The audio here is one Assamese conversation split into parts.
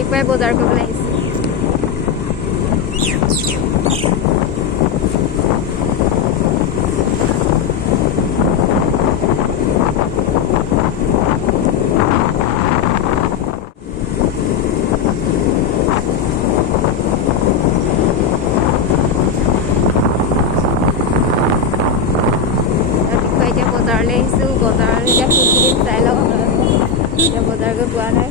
ৰাতিপুৱাই বজাৰ কৰিবলৈ আহিছোঁ। বজাৰলৈ আহিছোঁ। বজাৰ এতিয়া সেইখিনি চাই লওঁ। এতিয়া বজাৰ গৈ পোৱা নাই।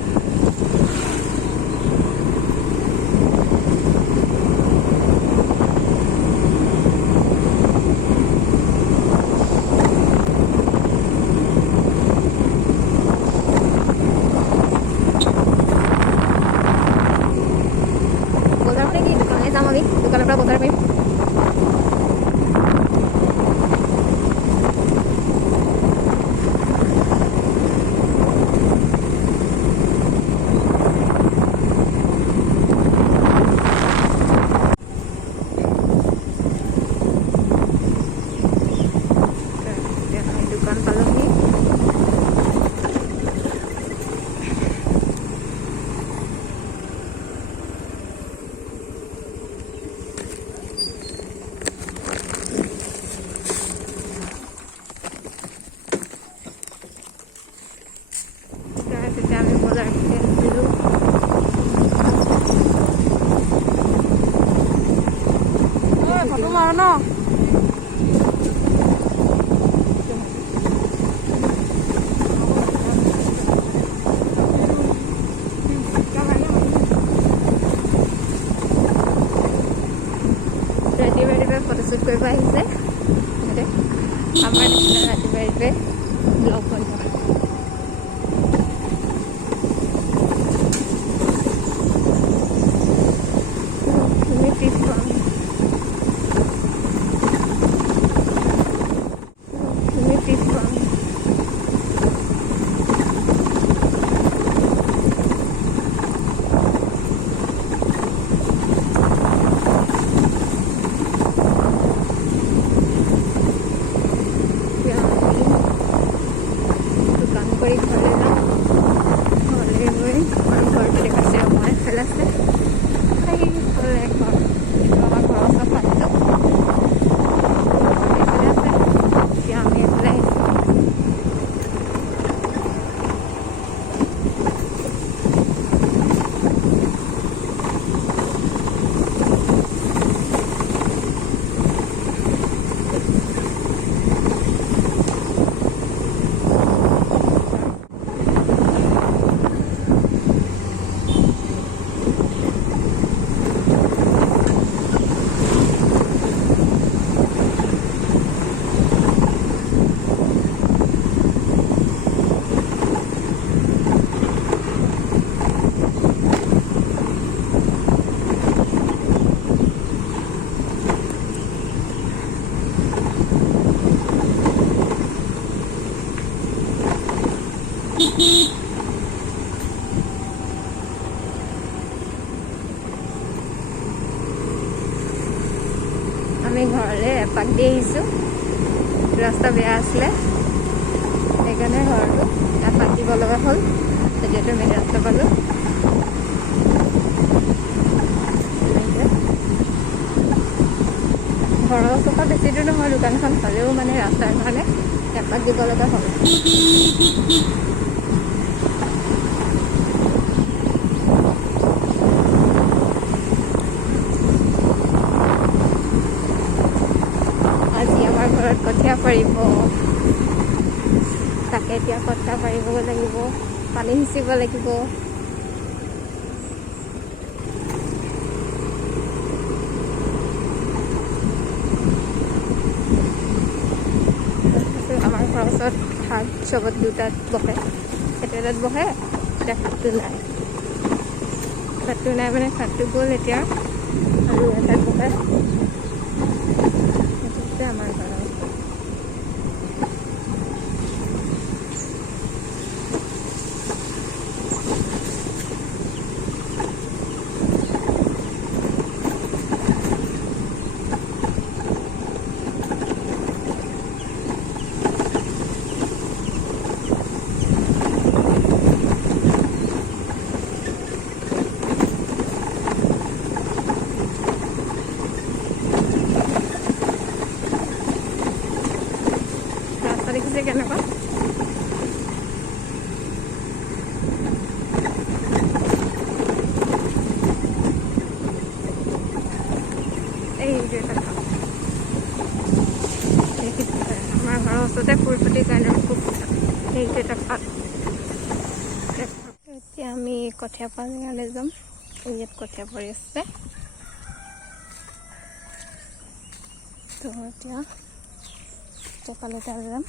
বজাৰ মানে কি দোকানলৈ যাম আমি, দোকানৰ পৰা বজাৰ কৰিম। দোকান পালোহি। তেতিয়া আমি বজাৰ কিনিছিলোঁ। ফটো মাৰো ন? ৰাতিপুৱাই ফটোশ্বুট কৰিব আহিছে। আমাৰ নিচিনা ৰাতিপুৱাই ব্লগ বনোৱা। কৰি ঘৰলৈ যাওঁ। ঘৰলৈ গৈ আমাৰ ঘৰটো দেখাইছে মই খেল আছে সেইফালে ঘৰ। এইটো আমাৰ ঘৰৰ ওচৰত পানীটো এইফালে আছে। এতিয়া আমি এইফালে আহিছোঁ। আমি ঘৰলৈ এপাক দি আহিছোঁ। ৰাস্তা বেয়া আছিলে, সেইকাৰণে ঘৰটো এপাক দিব লগা হ'ল। যিহেতু আমি ৰাস্তা পালোঁ। ঘৰৰ ওচৰৰ পৰা বেছি দূৰ নহয় দোকানখন, হ'লেও মানে ৰাস্তাৰ কাৰণে এপাক দিব লগা হ'ল। ঘৰত কঠীয়া পাৰিব, তাকে এতিয়া কঠীয়া পাৰিব লাগিব, পানী সিঁচিব লাগিব। আমাৰ ঘৰৰ ওচৰত শাক চবত দুটাত বহে, এটাত বহে। এতিয়া শাকটো নাই, মানে শাকটো গ'ল এতিয়া, আৰু এটাত বহে। আমাৰ ঘৰৰ ৰাস্তা দেখিছে কেনেকুৱা। আমাৰ ঘৰৰ ওচৰতে ফুৰফুটিৰ কাৰণে খুব সেইটো এটা পাত। এতিয়া আমি কঠীয়া পৰা জেগালৈ যাম। ইয়াত কঠীয়া পৰি আছে। তো এতিয়া কপালে তাত যাম।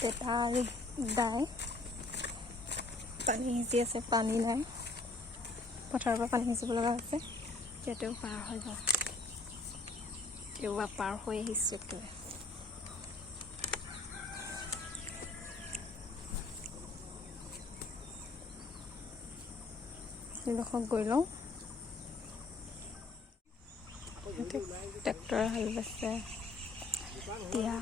দেতা আৰু দাই পানী সিঁচি আছে, পানী নাই, পথাৰৰ পৰা পানী সিঁচিব লগা হৈছে। তেতিয়াও পাৰ হৈ যাওঁ, তেও পাৰ হৈ আহিছোঁ একেবাৰে। এইডোখৰ গৈ লওঁ। ট্ৰেক্টৰ হাল বাইছে এতিয়া।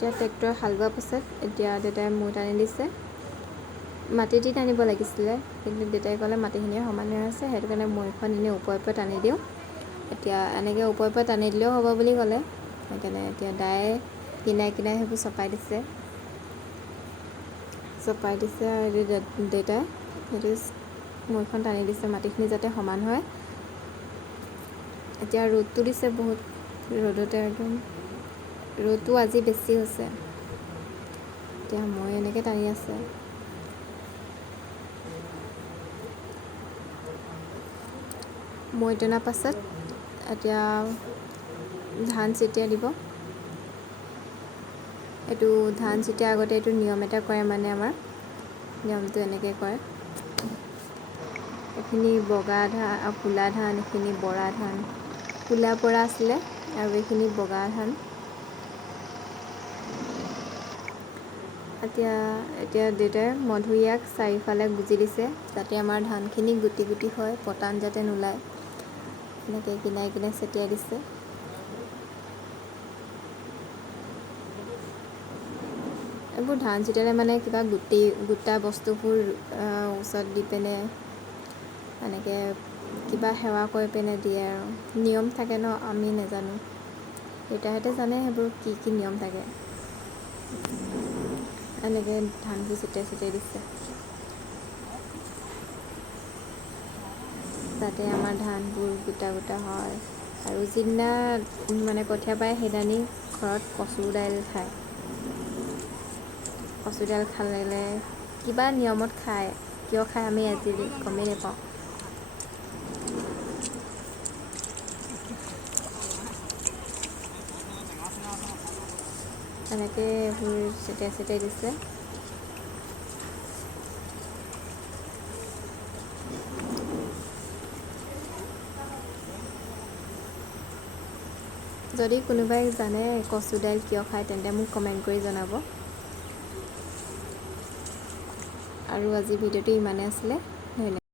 ট্ৰেক্টৰ হাল বোৱাৰ পাছত এতিয়া দেউতাই মৈ টানি দিছে। মাটি দি টানিব লাগিছিলে, কিন্তু দেউতাই ক'লে মাটিখিনি সমান হৈ আছে, সেইটো কাৰণে মৈখন এনেই ওপৰে টানি দিওঁ। এতিয়া এনেকৈ ওপৰে টানি দিলেও হ'ব বুলি ক'লে, সেইকাৰণে এতিয়া দায়ে কিনাৰে সেইবোৰ চপাই দিছে আৰু দেউতাই সেইটো মৈখন টানি দিছে, মাটিখিনি যাতে সমান হয়। এতিয়া ৰ'দটো দিছে বহুত, ৰ'দতে একদম ৰ'দটো আজি বেছি হৈছে। এতিয়া মই এনেকৈ টানি আছে। মই টনাৰ পাছত এতিয়া ধান ছটিয়াই দিব। এইটো ধান ছটিয়াৰ আগতে এইটো নিয়ম এটা কৰে, মানে আমাৰ নিয়মটো এনেকৈ কৰে। এইখিনি বগা ধান আৰু ক'লা ধান, এইখিনি বৰা ধান, ক'লা বৰা আছিলে, আৰু এইখিনি বগা ধান। এতিয়া দেউতাই মধুৰিয়াক চাৰিওফালে গুজি দিছে, যাতে আমাৰ ধানখিনি গুটি গুটি হয়, পতান যাতে নোলায়। এনেকৈ কিনাৰে ছটিয়াই দিছে। এইবোৰ ধান ছটিয়ালে মানে কিবা গোটা বস্তুবোৰ ওচৰত দি পিনে এনেকৈ কিবা সেৱা কৰি পিনে দিয়ে আৰু নিয়ম থাকে ন, আমি নাজানো। দেউতাহঁতে জানে সেইবোৰ কি নিয়ম থাকে। এনেকৈ ধানবোৰ ছটিয়াই দিছে, যাতে আমাৰ ধানবোৰ গোটা গোটা হয়। আৰু যিদিনা মানে কঠীয়া পায়, সেইদিনা ঘৰত কচুৰ দাইল খায়। কচু দাইল খালে কিবা নিয়মত খায়, কিয় খায় আমি আজি গমেই নাপাওঁ। এনেকৈ এইবোৰ ছটিয়াই দিছে। যদি কোনোবাই জানে কচু দাইল কিয় খায়, তেন্তে মোক কমেণ্ট কৰি জনাব। আৰু আজি ভিডিঅ'টো ইমানেই আছিলে। ধন্যবাদ।